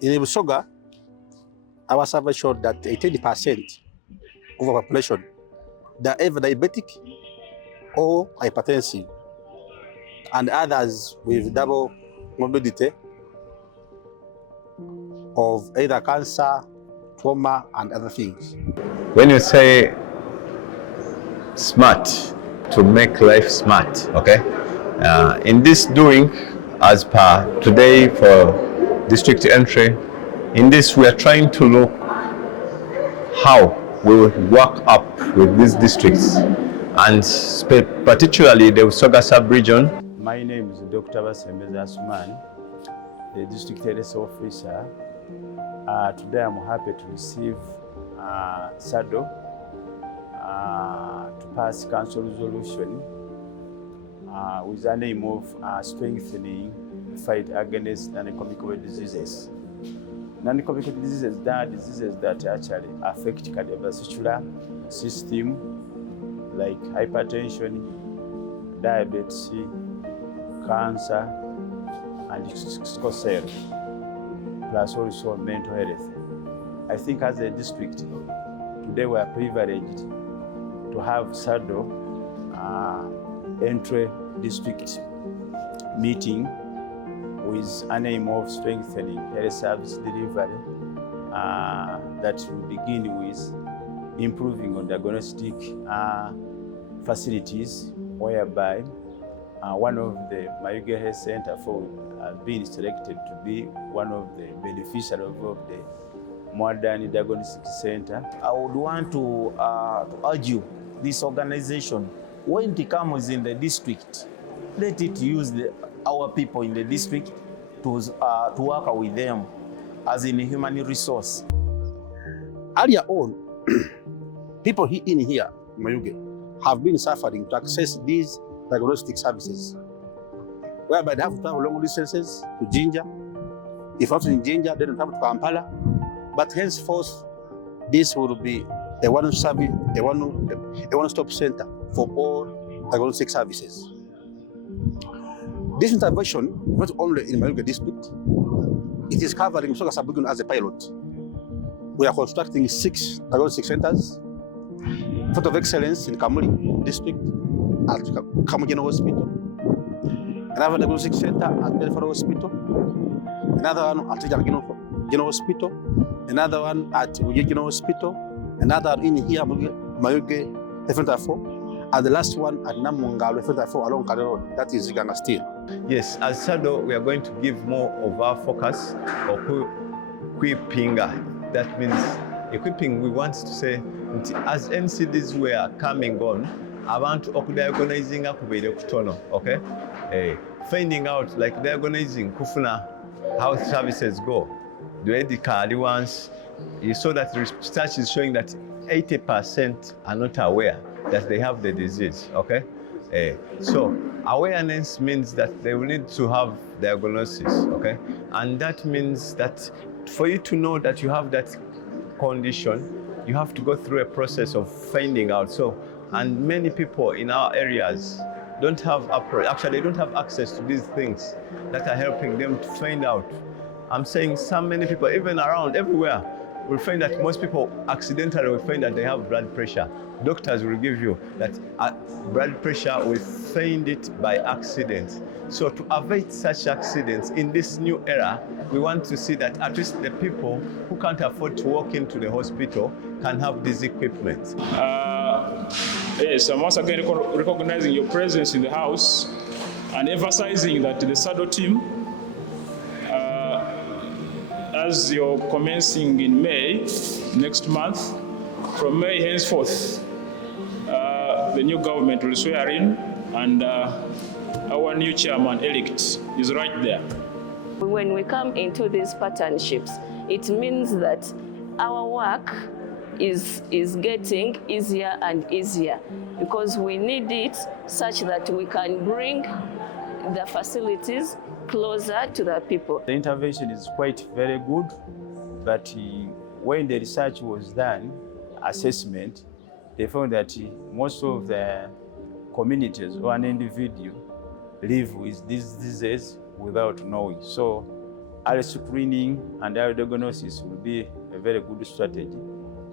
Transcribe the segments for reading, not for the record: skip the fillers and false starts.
In Busoga, our survey showed that 80% of our population, they are either diabetic or hypertensive, and others with double morbidity of either cancer, trauma, and other things. When you say smart, to make life smart, okay? In this doing, as per today for district entry, in this we are trying to look how we will work up with these districts, and particularly the Usoga sub-region. My name is Dr. Basembeza Asuman, the district health officer. Today I'm happy to receive SADO to pass council resolution with the aim of strengthening the fight against non-communicable diseases. Non-communicable diseases are diseases that actually affect cardiovascular system, like hypertension, diabetes, cancer, and sickle cell, plus also mental health. I think as a district, today we are privileged to have SADO entry district meeting with an aim of strengthening health service delivery that will begin with improving on diagnostic facilities, whereby one of the Mayuge Health Center for being selected to be one of the beneficiaries of the modern diagnostic center. I would want to urge this organization, when it comes in the district, let it use our people in the district to work with them as in human resource. Earlier on, people in here, Mayuge, have been suffering to access these diagnostic services, whereby they have to travel long distances to Jinja. If not in Jinja, then they travel to Kampala. But henceforth, this will be a one-stop center for all diagnostic services. This intervention, not only in Mayuge District, it is covering Usoga sub-region as a pilot. We are constructing 6 diagnostic centers, Center of Excellence in Kamuli District at Kamu General Hospital, another diagnostic center at Belfast Hospital, another one at General Hospital, another one at Mayuge General Hospital, another in here, Mayuge Center 4, and the last one at Namunga Center 4 along Kare Road, that is Ziganga still. Yes, as SADO, we are going to give more of our focus on equipping. That means equipping, we want to say, as NCDs were coming on, abantu okudiagonizing kubere kutono, okay? Finding out, like diagonizing kufuna how services go. The way the Kali ones, you saw that research is showing that 80% are not aware that they have the disease, okay? So awareness means that they will need to have diagnosis, okay? And that means that for you to know that you have that condition, you have to go through a process of finding out. So, and many people in our areas don't have access to these things that are helping them to find out. I'm saying many people, even around everywhere, will find that most people accidentally will find that they have blood pressure. Doctors will give you that blood pressure, we find it by accident. So to avoid such accidents in this new era, we want to see that at least the people who can't afford to walk into the hospital can have this equipment. Yes, I'm once again recognizing your presence in the house and emphasizing that the SADO team, as you're commencing in May next month, from May henceforth, the new government will swear in, and our new chairman-elect is right there. When we come into these partnerships, it means that our work is getting easier and easier, because we need it such that we can bring the facilities closer to the people. The intervention is quite very good, but when the research was done, assessment, they found that most of the communities or an individual live with these diseases without knowing. So early screening and early diagnosis will be a very good strategy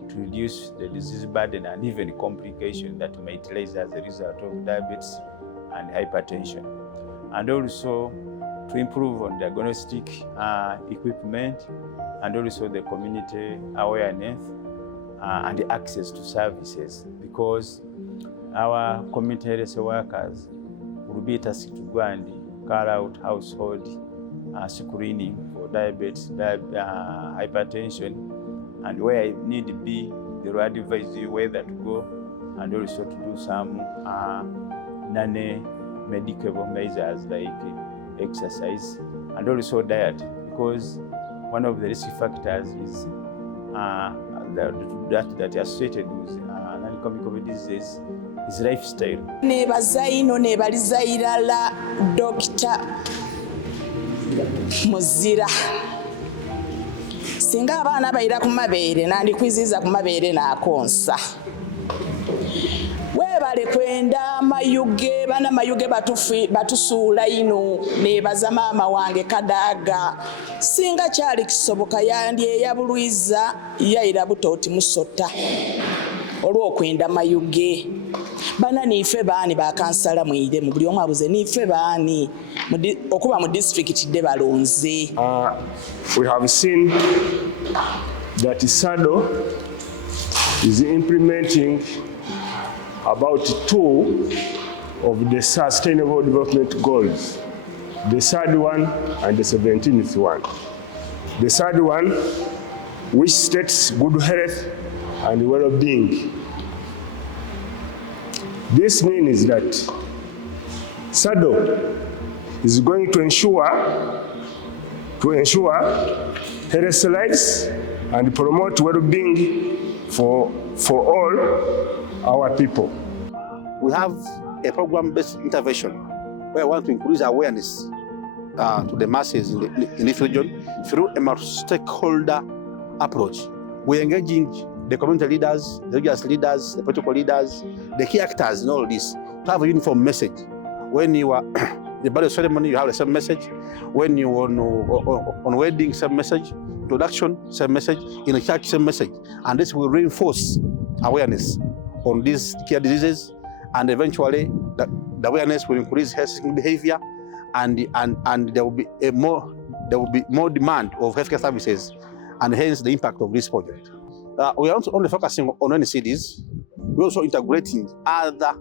to reduce the disease burden and even complication that might arise as a result of diabetes and hypertension. And also to improve on diagnostic equipment and also the community awareness and access to services, because our community health workers will be tasked to go and carry out household screening for diabetes, hypertension, and where it need to be, they will advise you whether to go and also to do some non-communicable measures like exercise and also diet, because one of the risk factors is that are associated with non-communicable disease is lifestyle. Nebaza ino nebaliza irala Dr. Muzira. Singa abaana bayira ku mabeere nandikwiziza ku mabeere n'akonsa. Webale kwenda Mayuge, bana Mayuge batusuula ino nebaza maama wange Kadaaga. Singa kyali kisoboka yandye yabulwiza yayira butooti musota olw'okwenda Mayuge. Bana nife baani bakansala mwire mu buli omu abuze nife baani okuba mu district de balonze. We have seen that SADO is implementing about 2 of the Sustainable Development Goals, the third one and the 17th one. The third one, which states good health and well-being. This means that SADO is going to ensure health rights and promote well-being for all our people. We have a program-based intervention where we want to increase awareness to the masses in this region through a multi-stakeholder approach. We're engaging the community leaders, the religious leaders, the political leaders, the key actors in all of this to have a uniform message. When you are the burial ceremony, you have the same message. When you are on wedding, same message. Introduction, same message. In a church, same message. And this will reinforce awareness on these care diseases, and eventually the awareness will increase health behavior, and there will be more demand of healthcare services, and hence the impact of this project. We are not only focusing on NCDs, we're also integrating other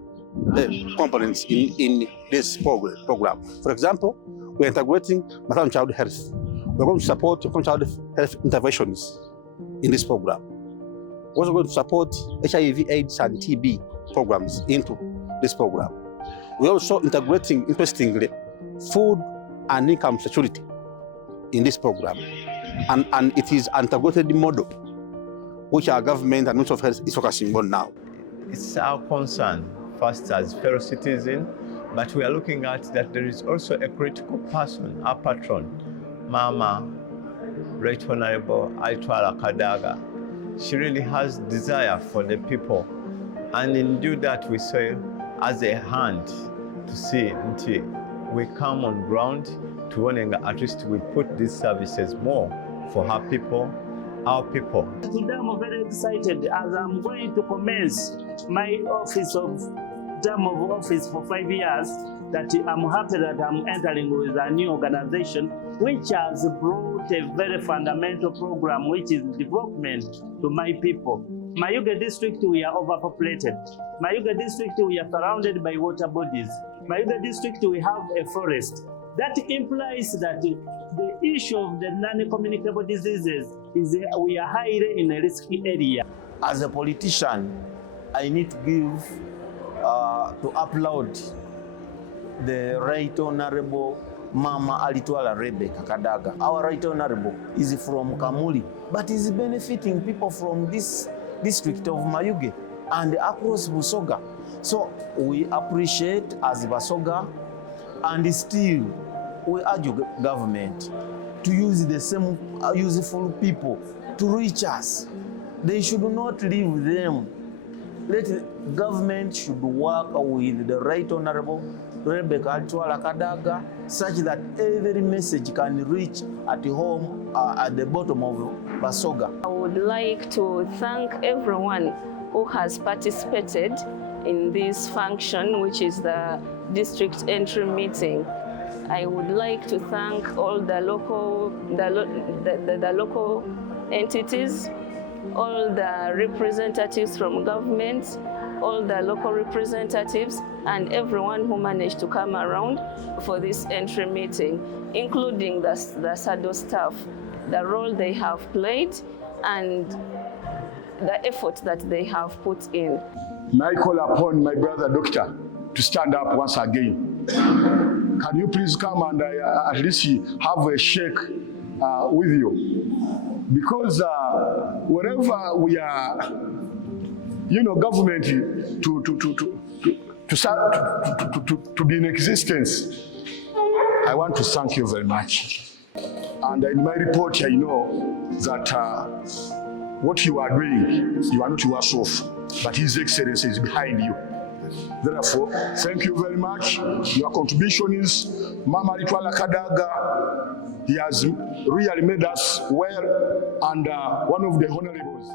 components in this program. For example, we're integrating maternal and child health. We're going to support child health interventions in this program. We're also going to support HIV, AIDS, and TB programs into this program. We're also integrating, interestingly, food and income security in this program. And it is an integrated model which our government and Ministry of Health is focusing on now. It's our concern, first as fellow citizens, but we are looking at that there is also a critical person, our patron, Mama, Right Honorable Aitwala Kadaaga. She really has desire for the people. And in do that, we say as a hand to see until we come on ground to warning at least we put these services more for her people, our people. Today I'm very excited as I'm going to commence my term of office for 5 years, that I'm happy that I'm entering with a new organization which has brought a very fundamental program, which is development to my people. Mayuge District, we are overpopulated. Mayuge District, we are surrounded by water bodies. Mayuge District, we have a forest. That implies that the issue of the non-communicable diseases is we are highly in a risky area. As a politician, I need to give, to upload the Right Honorable Mama Alitwala Rebecca Kadaaga. Our Right Honorable is from Kamuli, but is benefiting people from this district of Mayuge and across Busoga. So we appreciate as Busoga, and still we urge government to use the same useful people to reach us. They should not leave them Government should work with the Right Honorable Rebecca Altwala Kadaga such that every message can reach at home at the bottom of Basoga. I would like to thank everyone who has participated in this function, which is the district entry meeting. I would like to thank all the local entities, all the representatives from government, all the local representatives, and everyone who managed to come around for this entry meeting, including the SADO staff, the role they have played and the effort that they have put in. May I call upon my brother doctor to stand up once again. Can you please come and at least have a shake with you? Because wherever we are, government to be in existence, I want to thank you very much. And in my report, I know that what you are doing, you are not yourself, but His Excellency is behind you. Therefore, thank you very much. Your contribution is Mama Ritwala Kadaga. He has really made us well, and one of the honorables